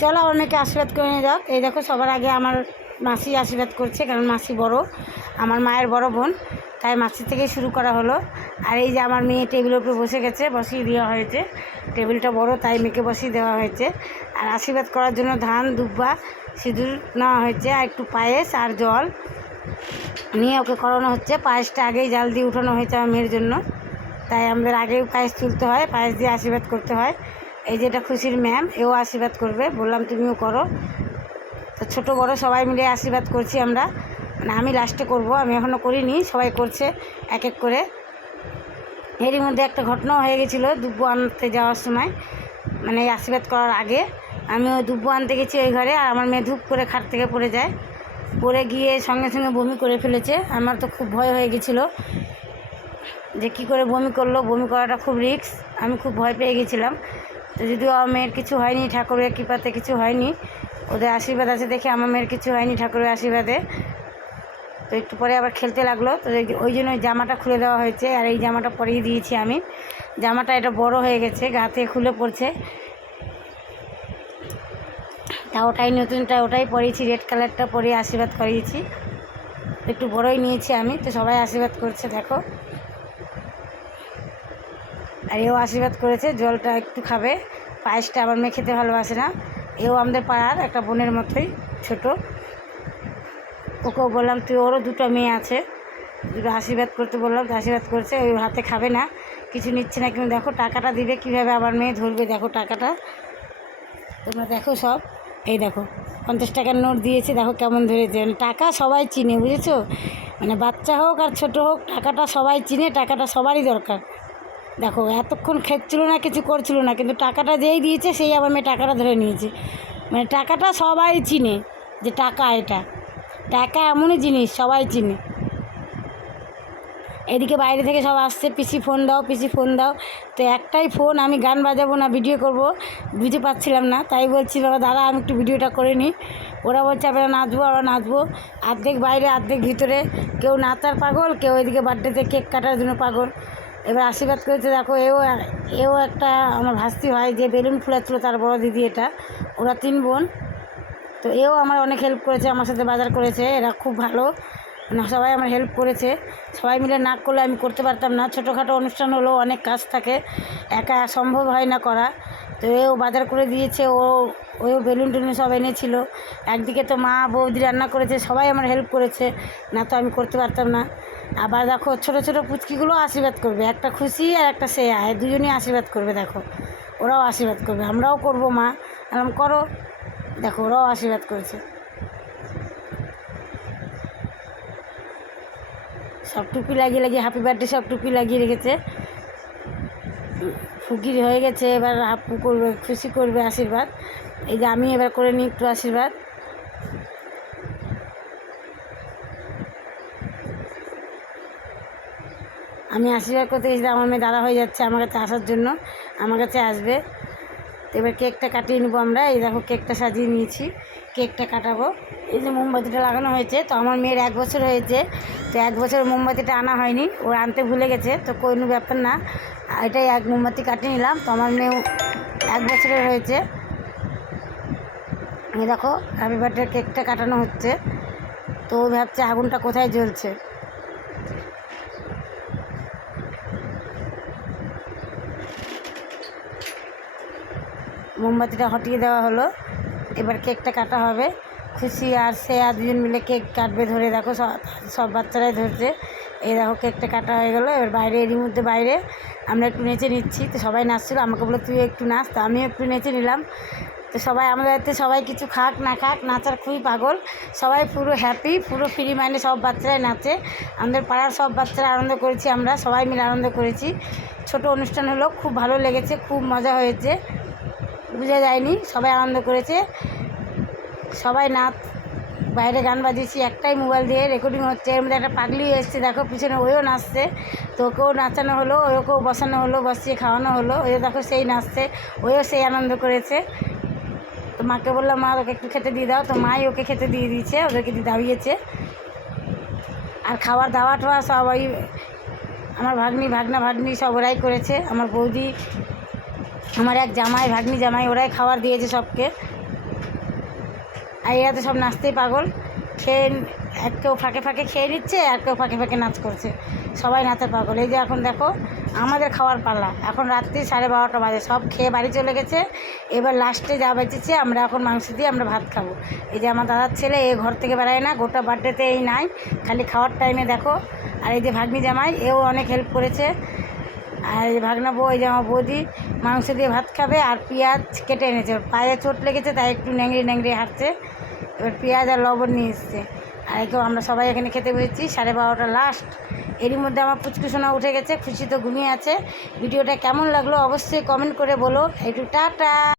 চলো অনেকে আশীর্বাদ করে নিয়ে যাক। এই দেখো, সবার আগে আমার মাসি আশীর্বাদ করছে, কারণ মাসি বড়, আমার মায়ের বড় বোন, তাই মাসি থেকেই শুরু করা হলো। আর এই যে আমার মেয়ে টেবিলের উপরে বসে গেছে, বসিয়ে দেওয়া হয়েছে। টেবিলটা বড়, তাই মেয়েকে বসিয়ে দেওয়া হয়েছে। আর আশীর্বাদ করার জন্য ধান, দুব্বা, সিঁদুর নেওয়া হয়েছে, আর একটু পায়েস আর জল নিয়ে ওকে করানো হচ্ছে। পায়েসটা আগেই জাল দিয়ে উঠানো হয়েছে আমার মেয়ের জন্য। তাই আমাদের আগেই পায়েস তুলতে হয়, পায়েস দিয়ে আশীর্বাদ করতে হয়। এই যে এটা খুশির ম্যাম, এও আশীর্বাদ করবে। বললাম, তুমিও করো। তো ছোটো, বড় সবাই মিলে আশীর্বাদ করছি আমরা। মানে আমি লাস্টে করব, আমি এখনও করিনি, সবাই করছে এক এক করে। এরই মধ্যে একটা ঘটনাও হয়ে গেছিল দুব্ব আনতে যাওয়ার সময়। মানে আশীর্বাদ করার আগে। আমি ওই দুব্ব আনতে গেছি ওই ঘরে, আর আমার মেয়ে ধূপ করে খাট থেকে পড়ে যায়। পড়ে গিয়ে সঙ্গে সঙ্গে বমি করে ফেলেছে। আমার তো খুব ভয় হয়ে গেছিল যে কী করে বমি করল। বমি করাটা খুব রিস্ক। আমি খুব ভয় পেয়ে গেছিলাম। যদিও আমার মেয়ের কিছু হয়নি, ঠাকুরের কৃপাতে কিছু হয়নি। ওদের আশীর্বাদ আছে দেখে আমার মেয়ের কিছু হয়নি ঠাকুরের আশীর্বাদে। তো একটু পরে আবার খেলতে লাগল। তো ওই জন্য জামাটা খুলে দেওয়া হয়েছে আর এই জামাটা পরিয়ে দিয়েছি আমি। জামাটা এটা বড় হয়ে গেছে, গা থেকে খুলে পড়ছে। তা ওটাই নতুনটা ওটাই পরিয়েছি রেড কালারটা পরিয়ে আশীর্বাদ করিয়েছি। একটু বড়ই নিয়েছি আমি, তো সবাই আশীর্বাদ করছে, দেখো। আর এও আশীর্বাদ করেছে, জলটা একটু খাবে। পায়েসটা আমার মেয়ে খেতে ভালোবাসে না। এও আমাদের পাড়ার একটা বোনের মতোই ছোট। ওকেও বললাম, তুই ওরও দুটো মেয়ে আছে। দুটো আশীর্বাদ করতে বললাম আশীর্বাদ করছে, ওই হাতে খাবে না। কিছু নিচ্ছে না, কিন্তু দেখো টাকাটা দিবে কীভাবে আবার মেয়ে ধরবে, দেখো টাকাটা। তোমরা দেখো সব। এই দেখো, পঞ্চাশ টাকার নোট দিয়েছে, দেখো কেমন ধরেছে। মানে টাকা সবাই চিনে, বুঝেছ? মানে বাচ্চা হোক আর ছোট হোক, টাকাটা সবাই চিনে, টাকাটা সবারই দরকার। দেখো, এতক্ষণ খেচ্ছিল না, কিছু করছিল না, কিন্তু টাকাটা যেই দিয়েছে, সেই আবার মেয়ে টাকাটা ধরে নিয়েছে। মানে টাকাটা সবাই চিনে যে টাকা এটা। টাকা এমনই জিনিস, সবাই চিনে। এদিকে বাইরে থেকে সব আসছে, পিসি ফোন দাও, পিসি ফোন দাও। তো একটাই ফোন, আমি গান বাজাবো না, ভিডিও করব বুঝতে পারছিলাম না। তাই বলছি, বাবা, দাঁড়া, আমি একটু ভিডিওটা করে নিই। ওরা বলছে, আমরা নাচবো আমরা নাচবো। অর্ধেক বাইরে, অর্ধেক ভিতরে। কেউ নাচার পাগল, কেউ এদিকে বার্থডেতে কেক কাটার জন্য পাগল। এবার আশীর্বাদ করেছে, দেখো, এও এও একটা আমার ভাস্তি হয় যে বেলুন ফুলাচ্ছিলো তার বড় দিদি এটা, ওরা তিন বোন। তো এও আমার অনেক হেল্প করেছে, আমার সাথে বাজার করেছে, এরা খুব ভালো। সবাই আমার হেল্প করেছে। সবাই মিলে না করলে আমি করতে পারতাম না। ছোটোখাটো অনুষ্ঠান হলেও অনেক কাজ থাকে, একা সম্ভব হয় না করা। তো এও বাজার করে দিয়েছে, ও ওও বেলুন টেলুন সব এনেছিল। একদিকে তো মা বৌদি রান্না করেছে, সবাই আমার হেল্প করেছে। না তো আমি করতে পারতাম না। আবার দেখো ছোটো ছোটো পুচকিগুলো আশীর্বাদ করবে। একটা খুশি আর একটা সে আয় দুজনেই আশীর্বাদ করবে দেখো। ওরাও আশীর্বাদ করবে। আমরাও করব মা। এরকম করো। দেখো, ওরাও আশীর্বাদ করেছে। সব টুপি লাগিয়ে লাগিয়ে হ্যাপি বার্থডে সব টুপি লাগিয়ে রেখেছে। ফুকির হয়ে গেছে, এবার হাপু করবে, খুশি করবে আশীর্বাদ। এই যে আমি এবার করে নিই একটু আশীর্বাদ। আমি আশীর্বাদ করতে গেছি আমার মেয়ে দাদা হয়ে যাচ্ছে আমার কাছে আসার জন্য, আমার কাছে আসবে। তো এবার কেকটা কাটিয়ে নেব আমরা। এই দেখো, কেকটা সাজিয়ে নিয়েছি, কেকটা কাটাবো। এই যে মোমবাতিটা লাগানো হয়েছে, তো আমার মেয়ের এক বছর হয়েছে, তো এক বছর মোমবাতিটা আনা হয়নি, ও আনতে ভুলে গেছে, তো কোনো ব্যাপার না। এটাই এক মোমবাতি কাটিয়ে নিলাম, তো আমার মেয়েও এক বছরের হয়েছে। এই দেখো হ্যাপি বার্থডে কেকটা কাটানো হচ্ছে। তো ও ভাবছে আগুনটা কোথায় জ্বলছে। মোমবাতিটা হটিয়ে দেওয়া হলো। এবার কেকটা কাটা হবে। খুশি আর সে আর দুজন মিলে কেক কাটবে ধরে। দেখো সব বাচ্চারাই ধরছে। এই দেখো কেকটা কাটা হয়ে গেলো। এবার বাইরে, এরই মধ্যে বাইরে। আমরা একটু নেচে নিচ্ছি। তো সবাই নাচছিল। আমাকে বলে তুই একটু নাচ। তো আমিও একটু নেচে নিলাম। তো সবাই, আমাদের বাড়িতে সবাই কিছু খাক, না খাক, নাচার খুবই পাগল। সবাই পুরো হ্যাপি পুরো ফ্রি মাইন্ডে সব বাচ্চারাই নাচে। আমাদের পাড়ার সব বাচ্চারা আনন্দ করেছি আমরা। সবাই মিলে আনন্দ করেছি। ছোট অনুষ্ঠান হলো। খুব ভালো লেগেছে। খুব মজা হয়েছে। বোঝা যায়নি, সবাই আনন্দ করেছে। সবাই নাচ, বাইরে গান বাজিয়েছি, একটাই মোবাইল দিয়ে রেকর্ডিং হচ্ছে। এর মধ্যে একটা পাগলি এসছে, দেখো পিছনে ওইও নাচছে। তো ওকেও নাচানো হলো, ওকেও বসানো হলো, বসিয়ে খাওয়ানো হলো। ওইও দেখো সেই নাচছে, ওইও সেই আনন্দ করেছে। তো মাকে বললাম, মা ওকে একটু খেতে দিয়ে দাও। তো মাই ওকে খেতে দিয়ে দিয়েছে, ওদেরকে দিয়ে দাঁড়িয়েছে আর খাবার দাওয়া টাওয়া সবাই, আমার ভাগ্নি, ভাগনা, ভাগ্নি সব ওরাই করেছে। আমার বৌদি আমার এক জামাই, ভাগ্নি জামাই, ওরাই খাবার দিয়েছে সবকে। আর এরা তো সব নাচতেই পাগল। খেয়ে এক কেউ ফাঁকে ফাঁকে খেয়ে নিচ্ছে, আর কেউ ফাঁকে ফাঁকে নাচ করছে। সবাই নাচে পাগল। এই যে এখন দেখো, আমাদের খাওয়ার পাল্লা এখন রাত্রি সাড়ে বারোটা বাজে, সব খেয়ে বাড়ি চলে গেছে। এবার লাস্টে যা বেঁচেছে, আমরা এখন মাংস দিয়ে আমরা ভাত খাব। এই যে আমার দাদার ছেলে, এ ঘর থেকে বেড়ায় না, গোটা বার্থডেতে এই নাই। খালি খাওয়ার টাইমে দেখো। আর এই যে ভাগ্নি জামাই, এও অনেক হেল্প করেছে। আর এই ভাগনা বউ, এই যে আমার বৌদি মাংস দিয়ে ভাত খাবে আর পেঁয়াজ কেটে এনেছে। পায়ে চোট লেগেছে, তাই একটু ন্যাংড়ি ন্যাংড়ি হাঁটছে। এবার পেঁয়াজ আর লবণ নিয়ে এসছে। আর একেও আমরা সবাই এখানে খেতে বসেছি, সাড়ে বারোটা লাস্ট এরই মধ্যে আমার পুচকুসোনা উঠে গেছে, খুশি তো ঘুমিয়ে আছে। ভিডিওটা কেমন লাগল অবশ্যই কমেন্ট করে বলো। একটু টাটা!